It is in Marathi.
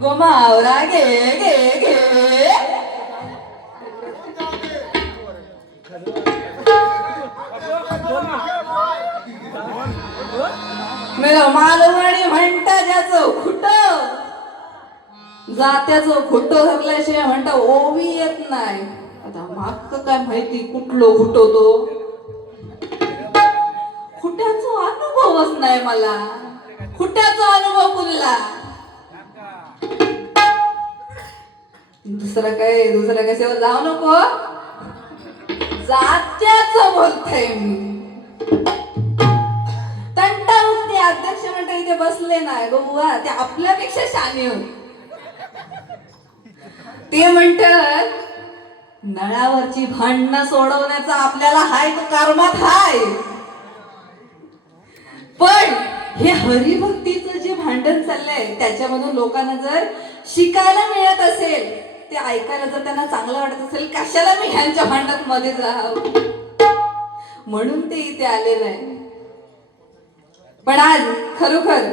गोमावरा घे घे घे मेरा मालवणी म्हणता ज्याचं खुट जात्याचं खुट धरल्याशिवाय म्हणता ओवी येत नाही. आता मागचं काय माहिती कुठलो खुटो तो खुट्याचा अनुभवच नाही मला. खुट्याचा अनुभव कुठला दुसरं कशावर जाऊ नको. जात्याचं बोलतय मी. तंटावरती अध्यक्ष मंडळी इथे बसले नाही गो बुवा, ते आपल्यापेक्षा शाने होते. ते म्हणतात नळावरची भांडणं सोडवण्याचा आपल्याला हाय तो कर्मात हाय, पण हे हरिभक्तीचं जे भांडण चाललंय त्याच्यामधून लोकांना जर शिकायला मिळत असेल, ते ऐकायला जर त्यांना चांगलं वाटत असेल, कशाला मी ह्यांच्या भांडणात मध्ये जावं, म्हणून ते इथे आले नाही. पण आज खरोखर